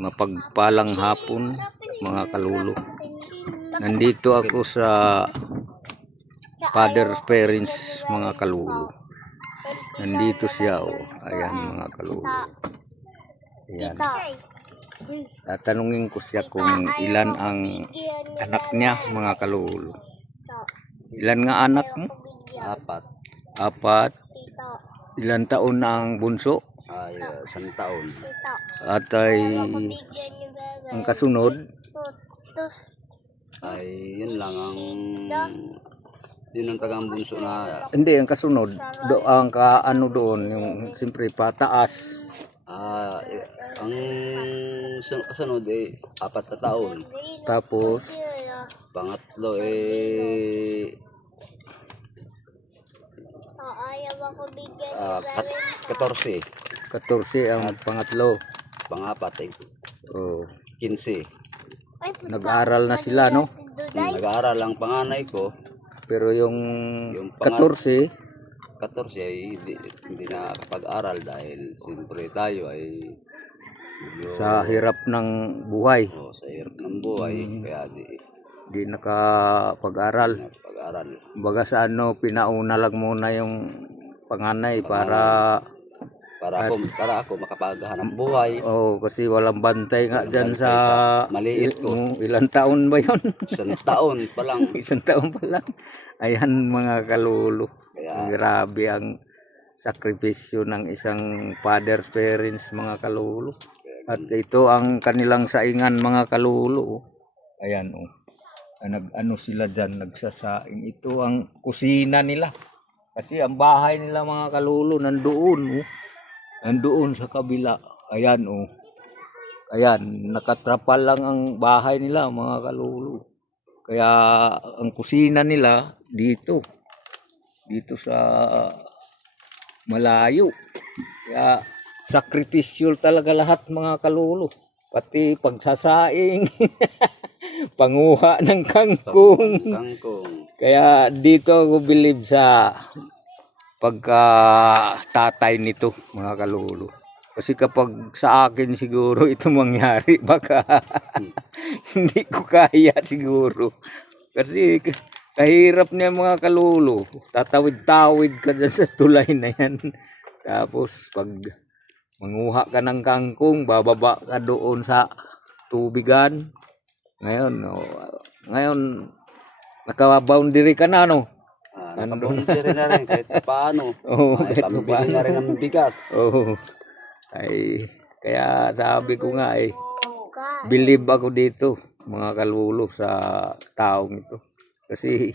Mapagpalang hapon, mga kalulo. Nandito ako sa Father's Parents, mga kalulo. Nandito siya, oh. Ayan, mga kalulo. Ayan. Tatanungin ko siya kung ilan ang anak niya, mga kalulo. Ilan nga anak mo? Apat. Apat. Ilan taon na ang bunso? Ay, uh, isang taon. At ay ang kasunod, Ay, yun lang ang... Yun ang tagang bunso na... hindi ang kasunod, do, ang ka, ano doon, yung siyempre pataas. Ah, eh, ang sun- kasunod eh, apat na taon. Tapos, Pangatlo eh, Ayaw ako bigyan ah, kat 14. 14 ang pangatlo. Pangapat eh, Oh, 15. Ay, nag-aral na sila, no? Hmm, Nag-aaral ang panganay ko. Pero yung Yung pangat- 14, 14 ay hindi, hindi na kapag-aral dahil siyempre tayo ay medyo sa hirap ng buhay, oh, sa hirap ng buhay. Hmm. Kaya di di nakapag-aral. pag-aral. Baga sa ano, pinauna lang muna yung panganay para Para ako, para ako makapaghanap buhay. oh kasi walang bantay nga Walang diyan sa sa maliit ko. il- ilang taon ba 'yon? Isang taon pa lang. Isang taon pa lang. Ayan mga kalulo. Kaya Grabe ang sakripisyo ng isang father's parents mga kalulo. At ito ang kanilang saingan mga kalulo. Ayan oh. Ah, Nag-ano sila dyan, nagsasaing. Ito ang kusina nila. Kasi ang bahay nila mga kalulo nandoon oh. Nandoon sa kabila. Ayan oh. Ayan, nakatrapal lang ang bahay nila mga kalulo. Kaya ang kusina nila dito. Dito sa malayo. Kaya sakripisyol talaga lahat mga kalulo. Pati pagsasaing, panguha ng kangkong. kangkong. Kaya dito ako believe sa pagka tatay nito mga kalulo. Kasi kapag sa akin siguro ito mangyari baka hindi ko kaya siguro. Kasi kahirap niya mga kalulo. Tatawid-tawid ka dyan sa tulay na yan. Tapos pag manguha ka ng kangkong, bababa ka doon sa tubigan. Ngayon, oh, ngayon naka-boundary ka na no. Ah, nakaboundary na rin kahit paano. Oh, Ay, kahit pambili paano. na rin ng bigas. Oo. Ay, kaya sabi ko nga eh, believe ako dito, mga kalulo sa taong ito. Kasi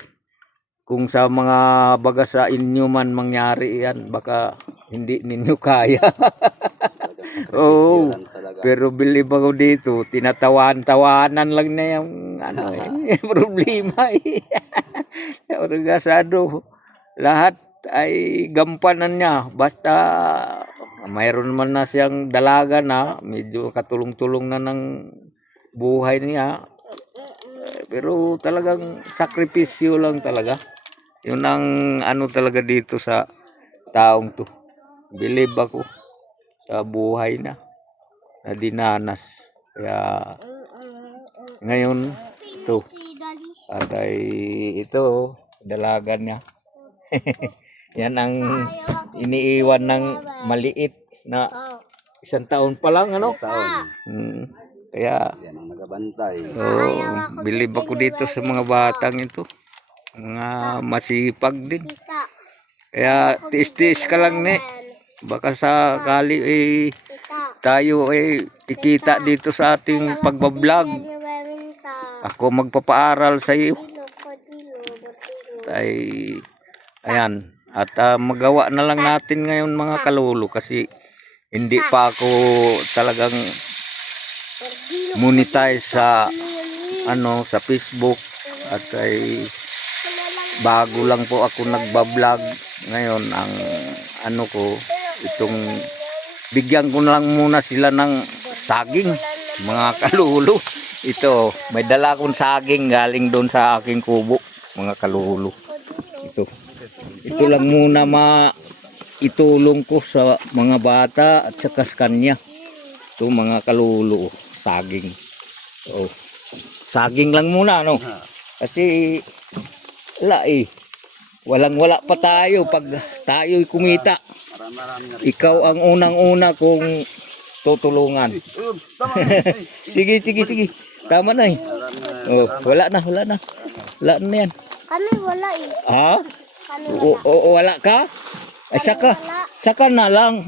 kung sa mga baga sa inyo man mangyari yan, baka hindi ninyo kaya. Oo. Talaga. Pero believe ako dito, tinatawan-tawanan lang na yung ano eh, problema eh. Organisado. Lahat ay gampanan niya. Basta mayroon man na siyang dalaga na, medyo katulong-tulong na ng buhay niya. Pero talagang sakripisyo lang talaga. Yun ang ano talaga dito sa taong to. Believe ako sa buhay na na dinanas. Kaya ngayon ito at ay ito dalaga niya. Yan ang iniiwan ng maliit na isang taon pa lang ano. Taon. Hmm. Kaya Yan ang nagabantay. oh, believe ako dito sa mga batang ito. Mga masipag din. Kaya tiis-tiis ka lang ni. Baka sa kali eh, tayo eh ikita dito sa ating pagbablog. Ako magpapaaral sa iyo. Ay ayan. At ah, magawa na lang natin ngayon mga kalulo kasi hindi pa ako talagang monetize sa ano sa Facebook at ay bago lang po ako nagbablog ngayon ang ano ko itong bigyan ko na lang muna sila ng saging mga kalulo ito may dala akong saging galing doon sa aking kubo mga kalulo ito ito lang muna ma itulong ko sa mga bata at saka sa kanya ito mga kalulo saging. Oh. Saging lang muna, no? Kasi, wala eh. Walang wala pa tayo pag tayo'y kumita. Rin. Ikaw ang unang-una kong tutulungan. Sige, sige, sige. Tama na eh. Oh, wala na, wala na. Wala na yan. Kami wala eh. Ha? Kami O, o, o, wala ka? Ay, saka, saka na lang.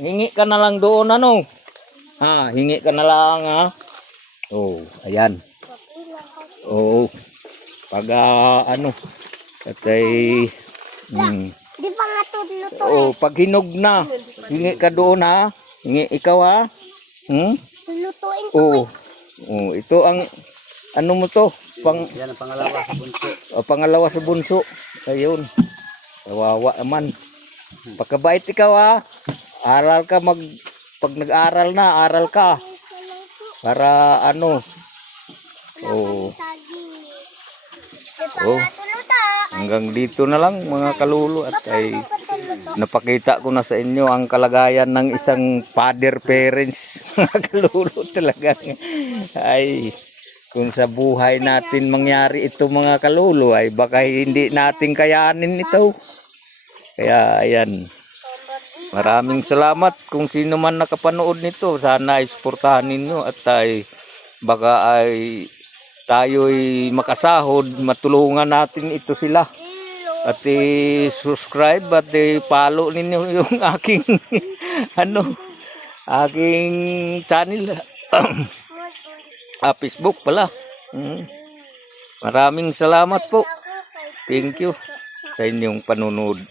Hingi ka na lang doon, ano? Ha, hingi ka na lang, ha? Oh, ayan. Oo. Pag, ah, ano, katay, hmm. Di pa nga to eh. Oh, pag hinog na, hingi ka doon, ha? Hingi ikaw, ha? Hmm? Lutuin ko. Oo. Oh, ito ang, ano mo to? Pang, Yan ang pangalawa sa bunso. O, pangalawa sa bunso. Ayun. Kawawa naman. Pagkabait ikaw ha. Aral ka mag... Pag nag-aral na, aral ka. Para ano. Oh, Oh. hanggang dito na lang mga kalulu at ay napakita ko na sa inyo ang kalagayan ng isang father parents mga kalulu talaga ay kung sa buhay natin mangyari ito mga kalulu ay baka hindi natin kayanin ito. Kaya ayan. Maraming salamat kung sino man nakapanood nito. Sana ay suportahan ninyo at ay baka ay tayo'y makasahod. Matulungan natin ito sila. At i-subscribe at i-follow ninyo yung aking ano aking channel ah, Facebook pala. Mm. maraming salamat po. Thank you sa inyong panunod